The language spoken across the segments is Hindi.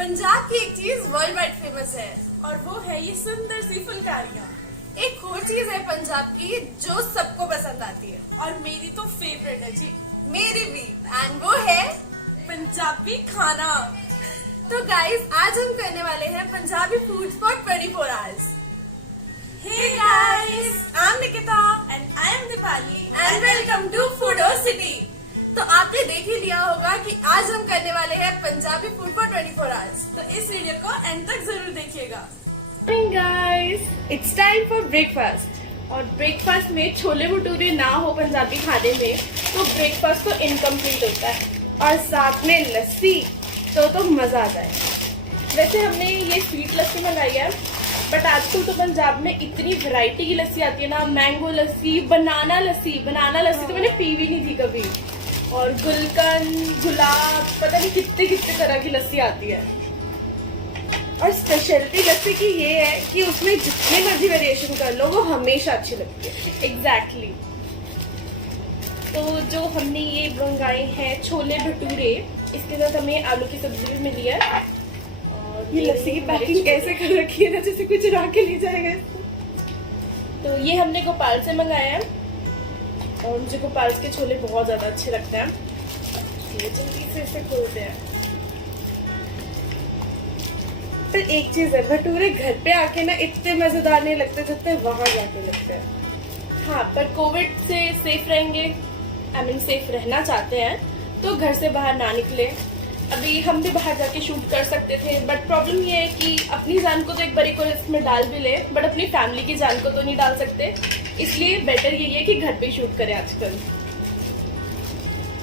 पंजाब की एक चीज वर्ल्ड वाइड फेमस है और वो है ये सुंदर सी फुलकारियाँ। एक और चीज है पंजाब की जो सबको पसंद आती है और मेरी तो फेवरेट है जी, मेरी भी, एंड वो है पंजाबी खाना। तो गाइस आज हम करने वाले हैं Punjabi food for 24 hours. Hey guys, I'm Nikita and I am Dipali and welcome to Food City। तो आपने देख ही लिया होगा कि आज हम करने वाले हैं पंजाबी फूड फॉर 24 आवर्स। तो इस वीडियो को एंड तक जरूर देखिएगा। Guys, it's time for breakfast. और ब्रेकफास्ट में छोले भटूरे ना हो पंजाबी खाने में तो ब्रेकफास्ट तो इनकम्प्लीट होता है, और साथ में लस्सी तो मजा आ जाए। वैसे हमने ये स्वीट लस्सी मंगाई है, बट आजकल तो पंजाब में इतनी वैरायटी की लस्सी आती है ना, मैंगो लस्सी, बनाना लस्सी तो मैंने पी भी नहीं थी कभी, और गुलकंद, गुलाब, पता नहीं कितने कितने तरह की लस्सी आती है। और स्पेशलिटी लस्सी की ये है कि उसमें जितने मर्जी वेरिएशन कर लो वो हमेशा अच्छी लगती है। एग्जैक्टली। तो जो हमने ये मंगाए हैं छोले भटूरे, इसके साथ हमें आलू की सब्जी भी मिली है। और ये लस्सी की पैकिंग ऐसे कर रखी है ना जैसे कोई चुरा के ले जाएगा इसको। तो ये हमने गोपाल से मंगाया है, और मुझे गोपाल के छोले बहुत ज्यादा अच्छे लगते हैं। ये जल्दी से इसे खोलते हैं। पर एक चीज है, भटूरे घर पे आके ना इतने मजेदार नहीं लगते जितने वहां जाके लगते हैं। हाँ, पर कोविड से सेफ रहेंगे, सेफ रहना चाहते हैं तो घर से बाहर ना निकले। अभी हम भी बाहर जाके शूट कर सकते थे, बट प्रॉब्लम ये है कि अपनी जान को तो एक बारी को रिस्क में डाल भी ले, बट अपनी फैमिली की जान को तो नहीं डाल सकते। इसलिए बेटर यही है कि घर पे शूट करें आजकल।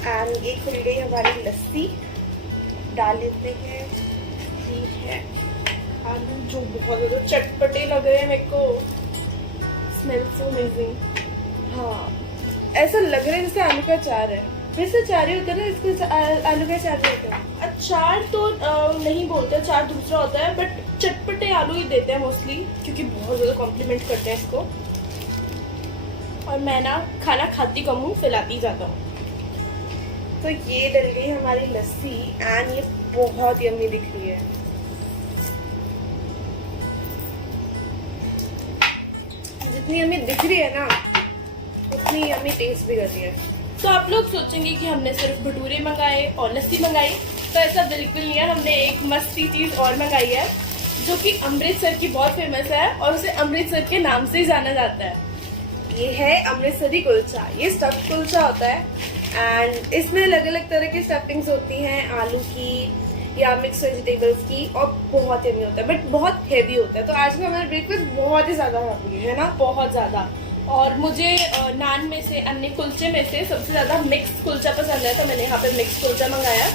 एंड ये खुल गई हमारी लस्सी, डाल लेते हैं। ठीक है, आलू जो बहुत ज्यादा चटपटे लग रहे हैं मेरे को, स्मेल सो अमेजिंग। हाँ, ऐसा लग रहा है जैसे आलू का अचार है। वैसे अचार ही होता है ना, इसको आलू का अचार नहीं होता। अचार तो नहीं बोलते, अचार दूसरा होता है, बट चटपटे आलू ही देते हैं मोस्टली, क्योंकि बहुत ज्यादा कॉम्प्लीमेंट करते हैं इसको। और मैं ना खाना खाती कम हूँ, खिलाती ज्यादा हूँ। तो ये डल गई हमारी लस्सी, एंड ये बहुत यम्मी दिख रही है। जितनी यम्मी दिख रही है ना, उतनी यम्मी टेस्ट भी कर रही है। तो आप लोग सोचेंगे कि हमने सिर्फ भटूरे मंगाए और लस्सी मंगाई, तो ऐसा बिल्कुल नहीं है। हमने एक मस्ती चीज और मंगाई है जो कि अमृतसर की बहुत फेमस है, और उसे अमृतसर के नाम से ही जाना जाता है। ये है अमृतसरी कुलचा। ये स्टफ कुलचा होता है, एंड इसमें अलग अलग तरह की स्टफिंग्स होती हैं, आलू की या मिक्स वेजिटेबल्स की, और बहुत हेवी होता है, बट बहुत हेवी होता है। तो आज का हमारा ब्रेकफास्ट बहुत ही ज्यादा हेवी है ना, बहुत ज्यादा। और मुझे नान में से, अन्य कुलचे में से सबसे ज्यादा मिक्स कुलचा पसंद है, तो मैंने यहाँ पे मिक्स कुलचा मंगाया।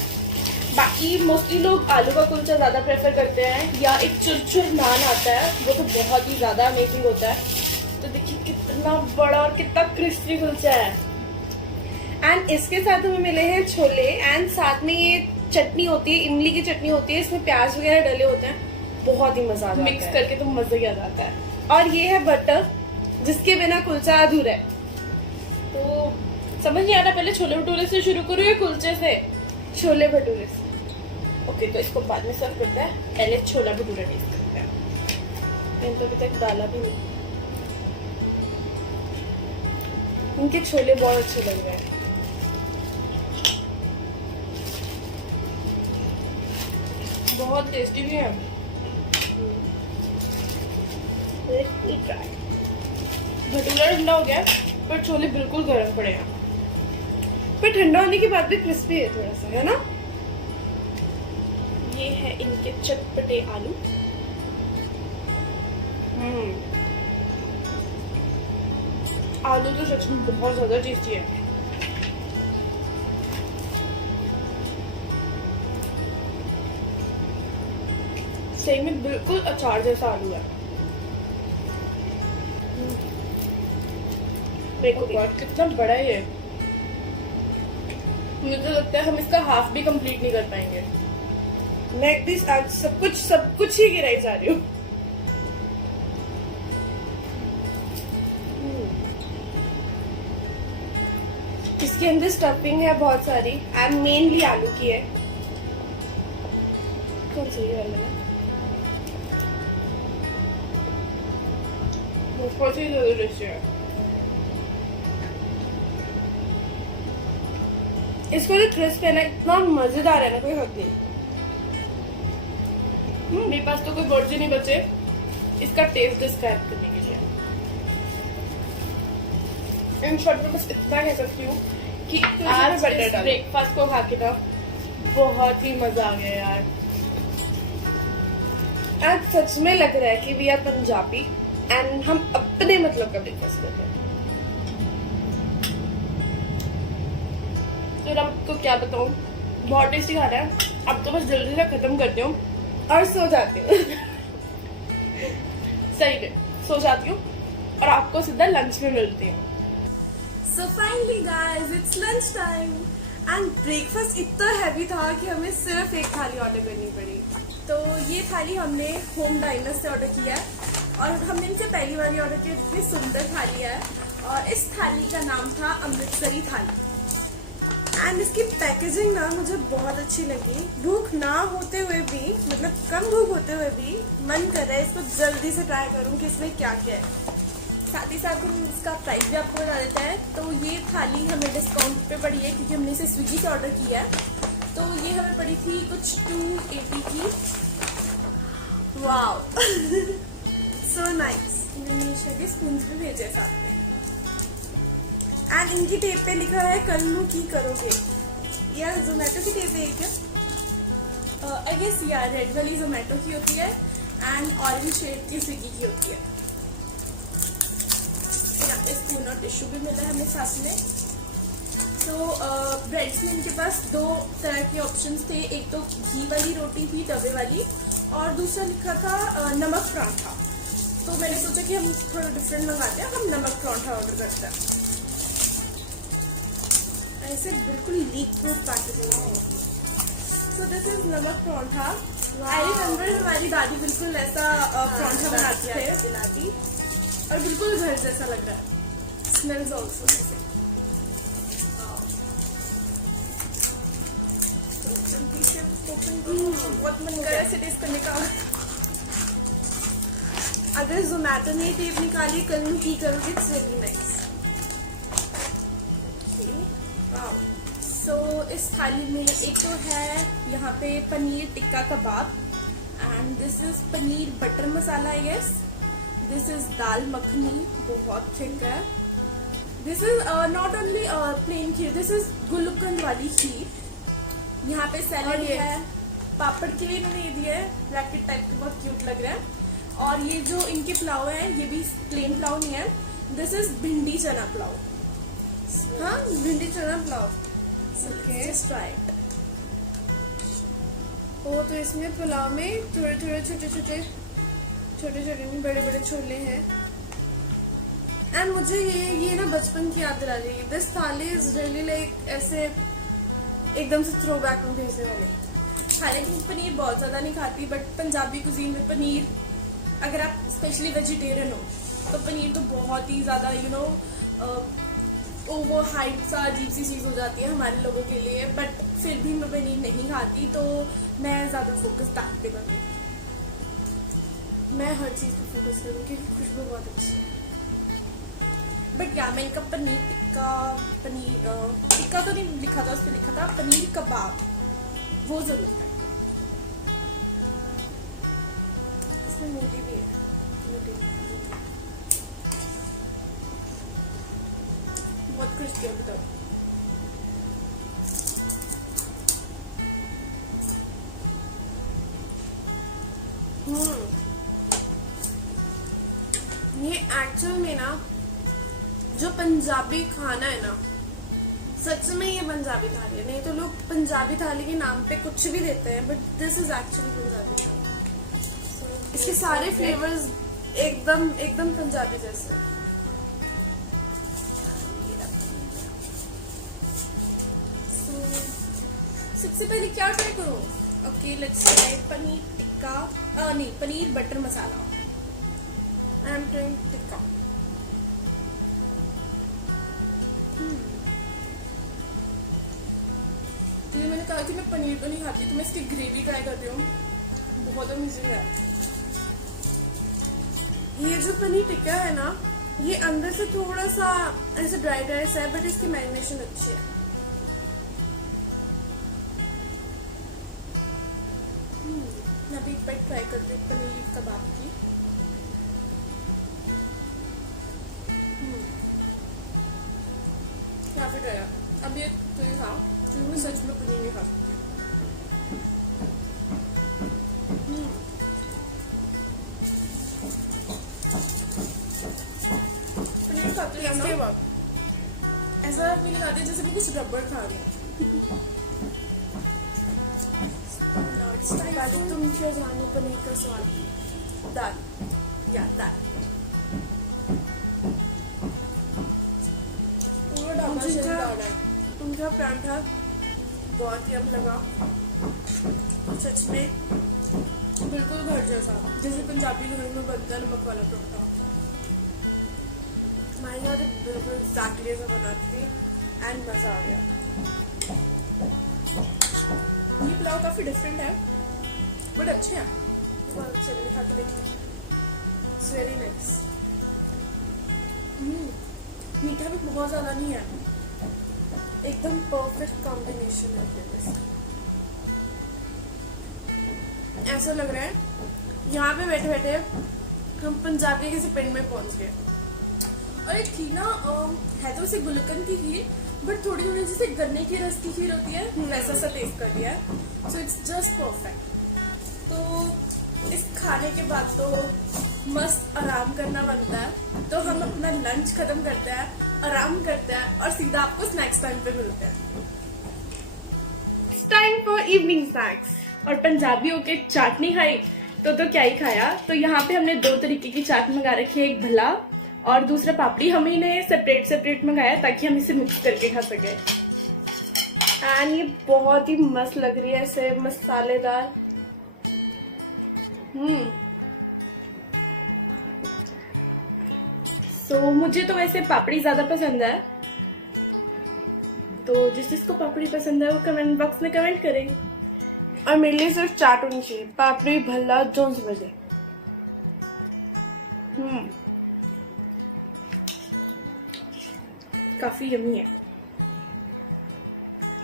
बाकी मोस्टली लोग आलू का कुलचा ज्यादा प्रेफर करते हैं, या एक चुरचुर नान आता है, वो तो बहुत ही ज्यादा अमेजिंग होता है। तो देखिए कितना बड़ा और कितना क्रिस्पी कुलचा है। एंड इसके साथ हमें मिले हैं छोले, एंड साथ में ये चटनी होती है, इमली की चटनी होती है, इसमें प्याज वगैरह डले होते हैं, बहुत ही मजा आता है। मिक्स करके तो मजा ही आ जाता है। और ये है बटर, जिसके बिना कुलचा अधूरा है। तो समझ नहीं आ रहा, पहले छोले भटूरे से शुरू करूँ या कुलचे से? छोले भटूरे से। ओके, तो इसको बाद में सर्व करते हैं, पहले छोला भटूरा टेस्ट करते हैं। मैंने तो अभी तक डाला भी नहीं। इनके छोले बहुत अच्छे लग रहे हैं। बहुत टेस्टी भी है। भटूरा ठंडा हो गया, पर छोले बिल्कुल गर्म पड़े हैं। पर ठंडा होने के बाद भी क्रिस्पी है थोड़ा सा, है ना। ये है इनके चटपटे आलू। आलू तो सच में बहुत ज्यादा टेस्टी है। सही में बिल्कुल अचार जैसा आलू है। मेरे को कितना बड़ा है ये, मुझे तो लगता है हम इसका हाफ भी कंप्लीट नहीं कर पाएंगे। मैं भी आज सब कुछ ही गिराई जा रही हूँ। इसके अंदर स्टफिंग है बहुत सारी, एंड मेनली आलू की है। कौन सा ये वाला ना? बहुत ही ज़्यादा टेस्टी है। इसको जो क्रिस्प है ना, इतना मजेदार है ना, कोई हद नहीं। मेरे पास तो कोई वर्ड ही नहीं बचे इसका टेस्ट डिस्क्राइब करने के लिए। इन शॉर्ट में बस इतना कह सकती हूँ कि आज बटर ब्रेकफास्ट को खा के ना बहुत ही मजा आ गया यार। आज सच में लग रहा है कि वी आर पंजाबी एंड हम अपने मतलब का ब्रेकफास्ट करते हैं। तो आपको क्या बताऊँ, बहुत टेस्टी खाना है। अब तो बस जल्दी से खत्म करती हूँ और सो जाती हूँ। सही में सो जाती हूँ और आपको सीधा लंच में मिलती हूँ। So finally guys, it's lunch time and breakfast इतना हैवी था कि हमें सिर्फ एक थाली ऑर्डर करनी पड़ी। तो ये थाली हमने होम डाइनर से ऑर्डर किया है और हमने इनसे पहली बार ऑर्डर किया। इतनी सुंदर थाली है और इस थाली का नाम था अमृतसरी थाली एंड इसकी पैकेजिंग ना मुझे बहुत अच्छी लगी। भूख ना होते हुए भी, मतलब कम भूख होते हुए भी मन कर रहा है इसको जल्दी से ट्राई करूँ कि इसमें क्या क्या है। साथ ही साथ हम इसका प्राइस भी आपको बता देते हैं। तो ये थाली हमें डिस्काउंट पे पड़ी है क्योंकि हमने इसे स्विगी से ऑर्डर किया है। तो ये हमें पड़ी थी कुछ 280 की। Wow so nice. इंडोनेशिया के स्पून भी भेजे साथ में एंड इनकी टेप पे लिखा है कल्लू की करोगे। यार जोमेटो की टेप है क्या? आई गेस यार रेड वाली जोमेटो की होती है एंड ऑरेंज शेड की स्विगी की होती है। यहाँ पे स्पून और टिश्यू भी मिला है हमें साथ में। तो ब्रेड्स में इनके पास दो तरह के ऑप्शंस थे। एक तो घी वाली रोटी थी तवे वाली और दूसरा लिखा था नमक परांठा। तो मैंने सोचा कि हम थोड़ा डिफरेंट मंगाते हैं, हम नमक परांठा ऑर्डर करते हैं। ऐसे बिल्कुल लीक प्रूफ पैकेजिंग है। सो दिस इज नमक परांठा। आई रिमेम्बर हमारी दादी बिल्कुल ऐसा परांठा बनाती है और बिल्कुल घर जैसा लग रहा है। स्मेल्स ऑल्सो जैसे। बहुत मन कर रहा है टेस्ट करने का। अगर जोमेटो ने टेप निकाली कल की करोगे, इट्स रियली नाइस। सो इस थाली में एक तो है यहाँ पे paneer tikka kebab and this is paneer butter masala I guess. This is dal makhani, बहुत थिक है। This is not only plain kheer, this is gulkand वाली खीर। यहाँ पे सैलड है, पापड़ के लिए इन्होंने ये दिया है ब्रैकेट टाइप के, बहुत क्यूट लग रहा है। और ये जो इनके पुलाव है ये भी प्लेन पुलाव नहीं है, दिस इज भिंडी चना पुलाव। हाँ, भिंडी चना पुलाव। Just try it. ओ तो इसमें पुलाव में थोड़े थोड़े छोटे छोटे नहीं बड़े बड़े छोले हैं। एंड मुझे ये ना बचपन की याद दिला रही है। दिस थाली इज रियली लाइक ऐसे एकदम से थ्रो बैक में भेजने वाली। हालांकि मैं पनीर बहुत ज्यादा नहीं खाती बट पंजाबी कुजीन में पनीर, अगर आप स्पेशली वेजिटेरियन हो तो पनीर तो बहुत ही ज्यादा ओवर हाइप सा अजीब सी चीज़ हो जाती है हमारे लोगों के लिए। बट फिर भी मैं पनीर नहीं खाती तो मैं ज़्यादा फोकस दाल पे करूँगी। मैं हर चीज़ पे फोकस करूँगी क्योंकि खुशबू बहुत अच्छी है। बट या मैं इनका पनीर टिक्का तो नहीं लिखा था, उस पर लिखा था पनीर कबाब, वो ज़रूर था। इसमें मूली भी है, बहुत क्रिस्पी है बताओ। ये एक्चुअल में ना जो पंजाबी खाना है ना, सच में ये पंजाबी थाली है। नहीं तो लोग पंजाबी थाली के नाम पे कुछ भी देते हैं but this is actually Punjabi थाली। इसके सारे फ्लेवर्स एकदम पंजाबी जैसे। सबसे पहले क्या ट्राई करूँ? Okay let's try paneer tikka, नहीं paneer butter masala. I am trying tikka. तो मैंने कहा कि मैं पनीर तो नहीं खाती तो मैं इसकी ग्रेवी ट्राई करती हूँ। बहुत अमेजिंग है। ये जो पनीर टिक्का है ना, ये अंदर से थोड़ा सा ऐसे ड्राई ड्राई सा है, बट इसकी मैरिनेशन अच्छी है। मैं अभी एक बाइट ट्राई करती हूँ पनीर कबाब की। काफी ड्राई है। अब ये तो ये खाओ, क्योंकि मैं सच में पनीर नहीं खा सकती। पनीर खाते हैं ना, ऐसा फील आती है जैसे मैं कुछ रबड़ खा रही हूँ। पहले तुम क्या जानो पनीर का स्वाद। दाल या दाल पूरा ढाबा से दाल है। उनका पराठा बहुत यम लगा, सच में बिल्कुल घर जैसा, जैसे पंजाबी घर में बनता है नमक वाला पराठा। हमारे यहाँ तो बिल्कुल एग्जैक्टली ऐसा बनाती थी एंड मज़ा आ गया। ये पुलाव काफ़ी डिफरेंट है बट अच्छे हैं, बहुत अच्छे लगे, खा के देखिए। It's very nice. मीठा भी बहुत ज़्यादा नहीं है, एकदम परफेक्ट कॉम्बिनेशन है फ्लेवर्स। ऐसा लग रहा है यहाँ पे बैठे बैठे हम पंजाब के किसी पिंड में पहुंच गए। और एक थी ना, है तो उसे गुलकंद की खीर, बट थोड़ी थोड़ी जैसे गन्ने की रस की खीर होती है, वैसा सा टेस्ट कर दिया है। So it's just perfect. तो इस खाने के बाद तो मस्त आराम करना बनता है, तो हम अपना लंच खत्म करते हैं, आराम करते हैं और सीधा आपको स्नैक्स टाइम पे मिलते हैं। It's time for evening snacks. और पंजाबियों के चाटनी खाई तो क्या ही खाया। तो यहाँ पे हमने 2 तरीके की चाट मंगा रखी है, एक भला और दूसरा पापड़ी। हम इन्हें सेपरेट सेपरेट मंगाया ताकि हम इसे मिक्स करके खा सके। एंड ये बहुत ही मस्त लग रही है, ऐसे मसालेदार। सो मुझे तो वैसे पापड़ी ज्यादा पसंद है, तो जिसको पापड़ी पसंद है वो कमेंट बॉक्स में कमेंट करें। और मेरे लिए सिर्फ चाट होनी चाहिए, पापड़ी भल्ला जोन से बजे। काफी यम्मी है।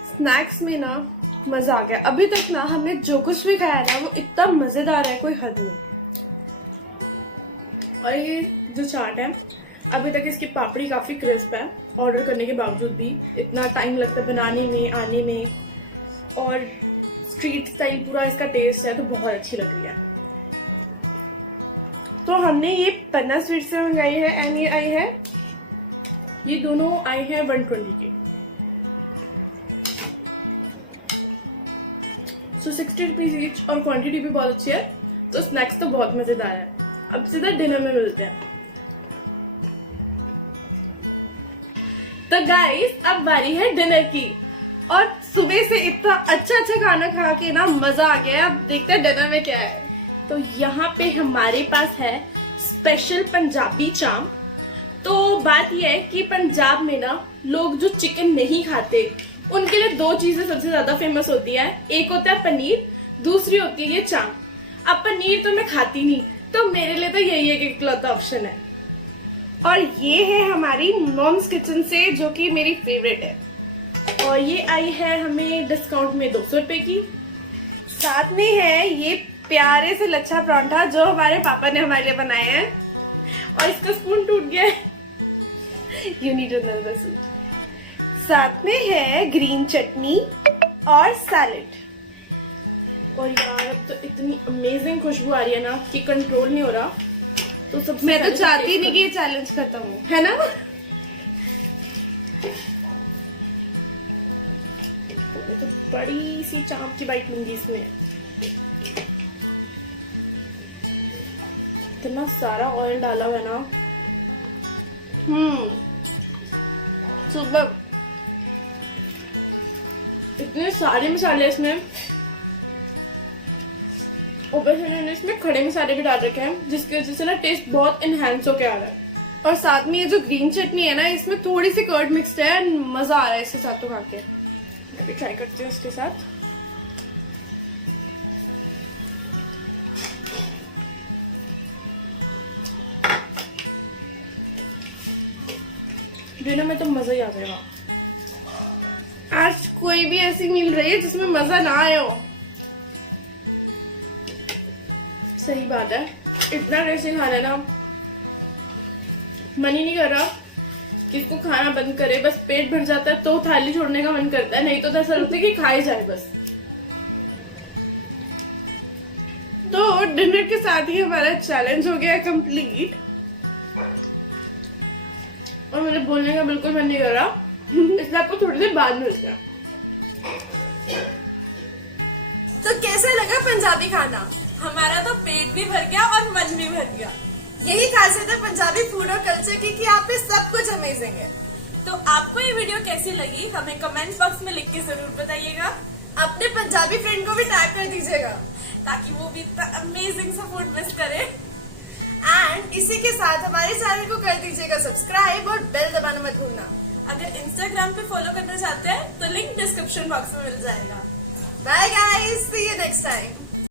स्नैक्स में ना मजा आ गया। अभी तक ना हमने जो कुछ भी खाया ना वो इतना मजेदार है, कोई हद नहीं। और ये जो चाट है, अभी तक इसकी पापड़ी काफी क्रिस्प है, ऑर्डर करने के बावजूद भी। इतना टाइम लगता है बनाने में, आने में, और स्ट्रीट स्टाइल पूरा इसका टेस्ट है, तो बहुत अच्छी लग रही है। तो हमने ये पन्ना स्वीट से मंगाई है एंड ये आई है, ये दोनों आई है 120 की। सो 60 रुपीज ईच और क्वांटिटी भी बहुत अच्छी है। तो स्नैक्स तो बहुत मजेदार है। अब सीधा डिनर में मिलते हैं। तो गाइस अब बारी है डिनर की, और सुबह से इतना अच्छा खाना खा के ना मजा आ गया। अब देखते हैं डिनर में क्या है। तो यहाँ पे हमारे पास है स्पेशल पंजाबी चाम। तो बात यह है कि पंजाब में ना लोग जो चिकन नहीं खाते उनके लिए 2 चीजें सबसे ज्यादा फेमस होती है। एक होता है पनीर, दूसरी होती है ये चाम। अब पनीर तो मैं खाती नहीं, तो मेरे लिए तो यही एक इकलौता ऑप्शन है। और ये है हमारी मॉम्स किचन से, जो कि मेरी फेवरेट है। और ये आई है हमें डिस्काउंट में 200 रुपए की। साथ में है ये प्यारे से लच्छा परांठा जो हमारे पापा ने हमारे लिए बनाए हैं, और इसका स्पून टूट गया है। You need another soup. साथ में है ग्रीन चटनी और सैलेड। और यार अब तो इतनी अमेजिंग खुशबू आ रही है ना कि कंट्रोल नहीं हो रहा। तो सब मैं तो चाहती नहीं कि ये चैलेंज खत्म हो, है ना। तो बड़ी सी चाप की बाइट लूंगी इसमें। इतना सारा ऑयल डाला हुआ है ना। सुपर। इतने सारे मसाले इसमें, ऊपर से मैंने इसमें खड़े मसाले भी डाल रखे हैं, जिसकी वजह से ना टेस्ट बहुत इनहेंस होके आ रहा है। और साथ में ये जो ग्रीन चटनी है ना, इसमें थोड़ी सी कर्ड मिक्स्ड है, मजा आ रहा है इसके साथ तो खा के। मैं भी ट्राई करती हूँ इसके साथ। डिनर में तो मजा ही आ जाएगा। आज कोई भी ऐसी मील रही है जिसमें मजा ना आए हो। सही बात है, इतना टेस्टी खाना है ना, मन ही नहीं कर रहा कि इसको खाना बंद करे। बस पेट भर जाता है तो थाली छोड़ने का मन करता है, नहीं तो ऐसा लगता है कि खाए जाए बस। तो डिनर के साथ ही हमारा चैलेंज हो गया कंप्लीट और मुझे बोलने का बिल्कुल मन नहीं कर रहा, इसलिए आपको थोड़ी देर बाद मिलते हैं। तो कैसा लगा पंजाबी खाना? हमारा तो पेट भी भर गया और मन भी भर गया। यही खासियत है पंजाबी फूड और कल्चर की कि यहाँ पे सब कुछ अमेजिंग है। तो आपको ये वीडियो कैसी लगी हमें कमेंट बॉक्स में लिख के जरूर बताइएगा। अपने पंजाबी फ्रेंड को भी टैग कर दीजिएगा ताकि वो भी इतना अमेजिंग सा फूड मिस करे। एंड इसी के साथ हमारे चैनल को कर दीजिएगा सब्सक्राइब और बेल दबाना मत भूलना। अगर इंस्टाग्राम पे फॉलो करना चाहते हैं तो लिंक डिस्क्रिप्शन बॉक्स में मिल जाएगा। Bye guys, see you next time.